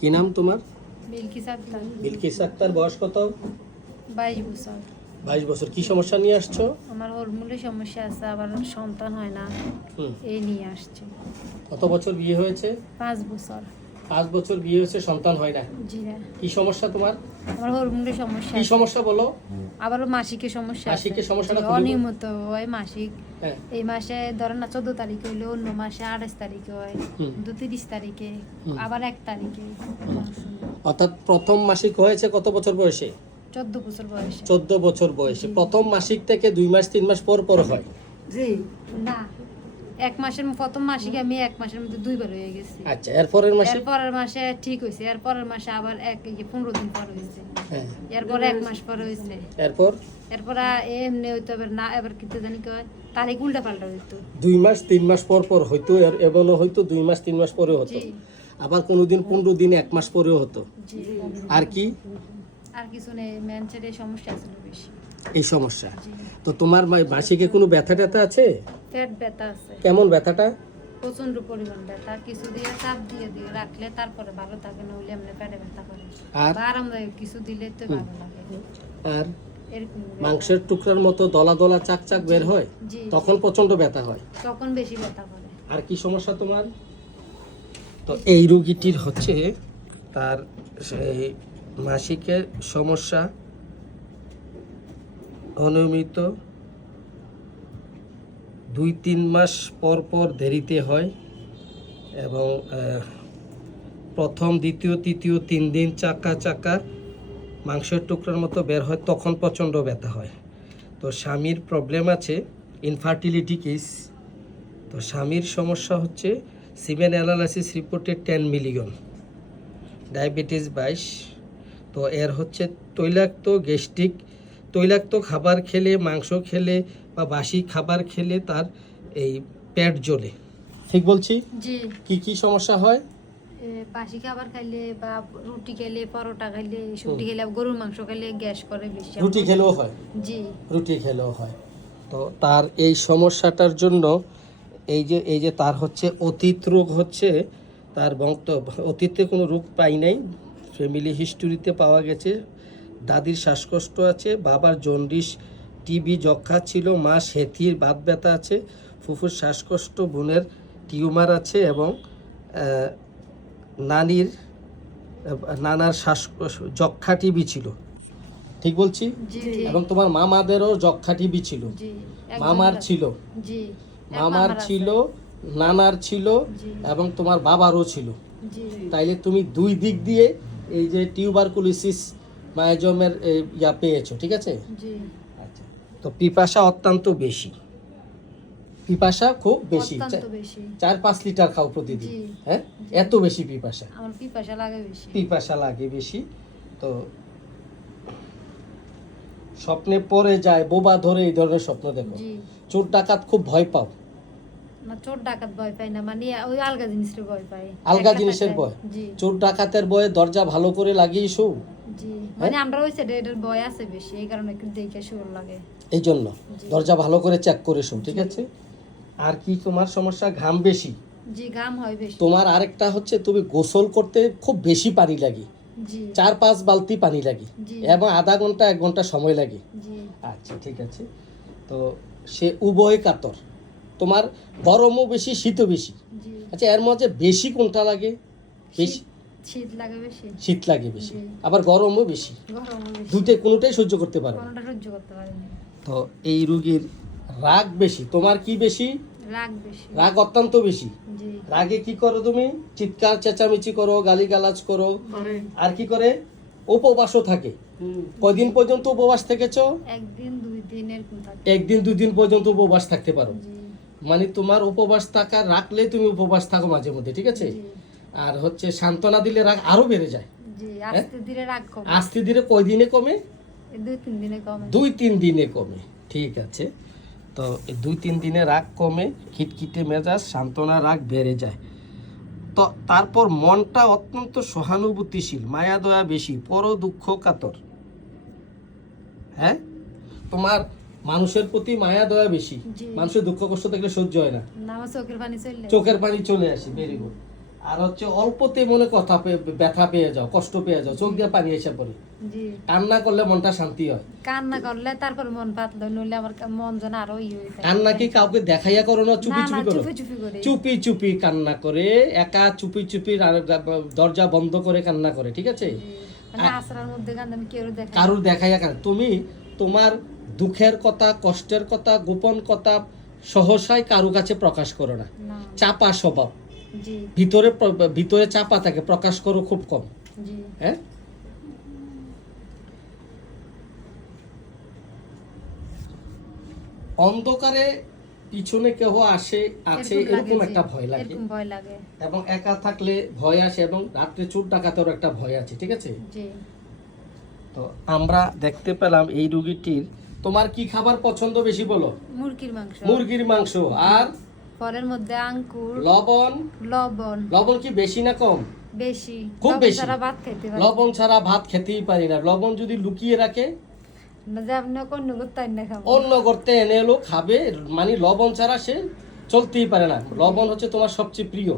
কি নাম তোমার? বিলকিস আক্তার। বিলকিস আক্তার বয়স কত? বাইশ বছর। বাইশ বছর। কি সমস্যা নিয়ে আসছো? আমার হরমোনের সমস্যা আছে আবার সন্তান হয় না। এই নিয়ে আসছে। কত বছর বিয়ে হয়েছে? পাঁচ বছর। পাঁচ বছর বিয়ে হয়েছে সন্তান হয় না জি না কি সমস্যা তোমার? আমার হরমোনের সমস্যা কি সমস্যা বলো? আবারও মাসিকের সমস্যা মাসিকের সমস্যাটা জি, অনিয়মিত হয় মাসিক। হ্যাঁ। এই মাসে ধরেন না চোদ্দ তারিখে হইলে অন্য মাসে আঠাশ তারিখে হয়। দু তিরিশ তারিখে আবার এক তারিখে। অর্থাৎ প্রথম মাসিক হয়েছে কত বছর বয়সে? চোদ্দ বছর বয়সে। চোদ্দ বছর বয়সে। প্রথম মাসিক থেকে দুই মাস তিন মাস পর পর হয়। না। এক মাসের প্রথম মাসিক আমি এক মাসের মধ্যে দুইবার হয়ে গেছি। আচ্ছা এরপরের মাসে? এর পরের মাসে ঠিক হয়েছে এর পরের মাসে আবার এক পনেরো দিন পর হয়েছে। হ্যাঁ। এরপরে এক মাস পর হয়েছে। এরপর? এরপর এমনি হইতো এবার না এবার কিন্তু জানি কয় তারিখ উল্টা পাল্টা হইতো। দুই মাস তিন মাস পর পর এর এমনও হয়তো দুই মাস তিন মাস পরে হতো। আবার কোনোদিন পনেরো দিন এক মাস পরেও হতো। জি। আর কি? আর কিছু নেই ম্যানসের সমস্যা ছিল বেশি। এই সমস্যা। তো তোমার মাসিকে কোনো ব্যথা ট্যাথা আছে? পেট ব্যথা আছে। কেমন ব্যথাটা? প্রচণ্ড পরিমাণ ব্যথা কিছু দিয়ে চাপ দিয়ে দিয়ে রাখলে তারপরে ভালো থাকে না হইলে এমনি পেটে ব্যথা করে। আর? আরামদায়ক কিছু দিলে তো ভালো লাগে। আর? মাংসের টুকরার মতো দলা দলা চাক চাক বের হয়? তখন প্রচণ্ড ব্যথা হয়? তখন বেশি ব্যথা করে। আর কি সমস্যা তোমার? তো এই রুগীটির হচ্ছে তার সেই মাসিকের সমস্যা অনিয়মিত দুই তিন মাস পর পর দেরিতে হয় এবং প্রথম, দ্বিতীয়, তৃতীয় তিন দিন চাকা চাকা মাংসের টুকরার মতো বের হয়, তখন প্রচণ্ড ব্যথা হয়। তো স্বামীর প্রবলেম আছে ইনফার্টিলিটি কেস তো স্বামীর সমস্যা হচ্ছে সিমেন অ্যানালাইসিস রিপোর্টে টেন মিলিয়ন ডায়াবেটিস বাইশ। তো এর হচ্ছে তৈলাক্ত গ্যাস্ট্রিক তৈলাক্ত খাবার খেলে মাংস খেলে বা বাসি খাবার খেলে তার এই পেট জ্বলে। ঠিক বলছি? জি। কি কি সমস্যা হয়? বাসি খাবার খাইলে বা রুটি খেলে পরোটা খাইলে সুটি খেলে গরুর মাংস খেলে গ্যাস করে বেশি রুটি খেলেও হয়? জি। রুটি খেলেও হয়। তো তার এই সমস্যাটার জন্য এই যে এই যে তার হচ্ছে অতীত রোগ হচ্ছে তার বক্তব্য অতীতে কোনো রোগ পাই নাই। ফ্যামিলি হিস্টোরিতে পাওয়া গেছে। দাদির শ্বাসকষ্ট আছে বাবার জন্ডিস টিবি যক্ষা ছিল মা সেথির বাত ব্যথা আছে ফুফুর শ্বাসকষ্ট বোনের টিউমার আছে এবং নানির নানার শ্বাস যক্ষা টিবি ছিল। ঠিক বলছি? এবং তোমার মামাদেরও যক্ষা টিবি ছিল। মামার ছিল। মামার ছিল নানার ছিল এবং তোমার বাবারও ছিল। তাইলে তুমি দুই দিক দিয়ে এই যে টিউবারকুলোসিস মায়াজমের ইয়া পেয়েছ ঠিক আছে? আচ্ছা। তো পিপাসা অত্যন্ত বেশি। পিপাসা খুব বেশি চার পাঁচ লিটার খাও প্রতিদিন হ্যাঁ? এত বেশি পিপাসা। পিপাসা লাগে বেশি। পিপাসা লাগে বেশি। তো স্বপ্নে পড়ে যায় বোবা ধরে এই ধরনের স্বপ্ন দেখো। চোর ডাকাত খুব ভয় পাও। না চোর ডাকাত ভয় পাই না মানে ওই আলগা জিনিসের ভয় পাই আলগা জিনিসের ভয়? চোর ডাকাতের বয়ে দরজা ভালো করে লাগিয়ে শো জি হ্যাঁ? মানে আমরা ওই সাইডে এটার ভয় আছে বেশি এই কারণে একটু দেখে সুর লাগে। এই জন্য? দরজা ভালো করে চেক করে শো ঠিক আছে? আর কি তোমার সমস্যা? ঘাম বেশি? জি ঘাম হয় বেশি। তোমার আরেকটা হচ্ছে তুমি গোসল করতে খুব বেশি পানি লাগে। চার পাঁচ বালতি পানি লাগে। এবং আধা ঘণ্টা এক ঘণ্টা সময় লাগে। আচ্ছা ঠিক আছে। তো সে উভয় কাতর। তোমার গরমও বেশি শীতও বেশি। আচ্ছা এর মধ্যে বেশি কোনটা লাগে? বেশি? শীত- শীত লাগে বেশি। শীত লাগে বেশি। আবার গরমও বেশি। গরমও কোনোটাই সহ্য করতে পারো না। কোনোটা সহ্য করতে পারিনি তো এই রুগীর রাগ বেশি। তোমার কি বেশি? রাগ বেশি। অত্যন্ত বেশি। রাগে কি করো তুমি? চিৎকার চেঁচামেচি করো গালিগালাজ করো। আর কি করে? উপবাসও থাকে। কয়দিন পর্যন্ত উপবাস থেকেছ? একদিন দুই দিন একদিন দুই দিন পর্যন্ত উপবাস থাকতে পারো। মানে তোমার উপবাস থাকা রাখলে তুমি উপবাস থাকো মাঝে মধ্যে ঠিক আছে? আর হচ্ছে সান্ত্বনা দিলে রাগ আরও বেড়ে যায়। হ্যাঁ? আস্তে ধীরে তিন দিনে কমে। দুই তিন দিনে কমে ঠিক আছে? তো দুই তিন দিনে রাগ কমে খিটখিটে মেজাজ সান্ত্বনা রাগ বেড়ে যায়। তো তারপর মনটা অত্যন্ত সহানুভূতিশীল মায়া দয়া বেশি পর দুঃখ কাতর। হ্যাঁ? তোমার মানুষের প্রতি মায়া দয়া বেশি। মানুষের দুঃখ কষ্ট দেখলে সহ্য হয় না। চোখের পানি চোখের পানি চলে আসে ভেরি গুড আর হচ্ছে অল্পতে মনে কথা ব্যথা পেয়ে যাও কষ্ট পেয়ে যাও চোখ দিয়ে পানি এসে পড়ে। কান্না করলে মনটা শান্তি হয়। কান্না করলে তারপর মন পাতলো নইলে আমার মন যেন আরও হয়ে কান্না কি কাউকে দেখাইয়া করো না চুপি চুপি করো? চুপি চুপি কান্না করে একা চুপি চুপি দরজা বন্ধ করে কান্না করে ঠিক আছে। মানে কারুর দেখাইয়া তুমি তোমার দুঃখের কথা কষ্টের কথা গোপন কথা সহসায় কারও কাছে প্রকাশ করো না। চাপা স্বভাব। ভিতরে ভিতরে চাপা থাকে প্রকাশ করো খুব কম। হ্যাঁ? অন্ধকারে পিছনে কেহ আসে আছে এরকম একটা ভয় লাগে। এরকম ভয় লাগে। এবং একা থাকলে ভয় আসে এবং রাত্রে চোর ডাকাতেরও একটা ভয় আছে ঠিক আছে? তো আমরা দেখতে পেলাম এই রুগীটির তোমার কি খাবার পছন্দ বেশি বলো? মুরগির মাংস। মুরগির মাংস। আর? ফলের মধ্যে আঙ্কুর লবণ? লবণ। লবণ কি বেশি না কম? বেশি। খুব বেশি। ভাত খেতে লবণ ছাড়া ভাত খেতেই পারি না। লবণ যদি লুকিয়ে রাখে? অন্য করতে এনে এলো খাবে। মানে লবণ ছাড়া সে চলতেই পারে না। লবণ হচ্ছে তোমার সবচেয়ে প্রিয়।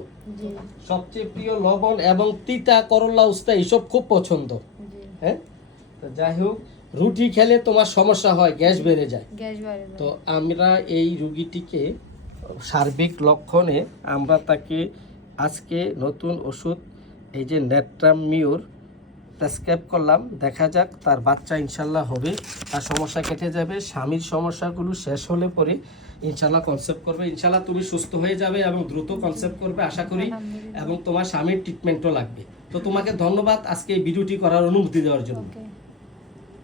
সবচেয়ে প্রিয় লবণ এবং তিতা করলা উস্তা এইসব খুব পছন্দ। হ্যাঁ? তো যাই হোক রুটি খেলে তোমার সমস্যা হয় গ্যাস বেড়ে যায়। তো আমরা এই রুগীটিকে সার্বিক লক্ষণে আমরা তাকে আজকে নতুন ওষুধ এই যে নেট্রামিউর প্রেসক্রাইব করলাম দেখা যাক তার বাচ্চা ইনশাল্লাহ হবে তার সমস্যা কেটে যাবে স্বামীর সমস্যাগুলো শেষ হলে পরে ইনশাল্লাহ কনসেপ্ট করবে। ইনশাল্লাহ তুমি সুস্থ হয়ে যাবে এবং দ্রুত কনসেপ্ট করবে আশা করি এবং তোমার স্বামীর ট্রিটমেন্টও লাগবে। তো তোমাকে ধন্যবাদ আজকে এই ভিডিওটি করার অনুমতি দেওয়ার জন্য।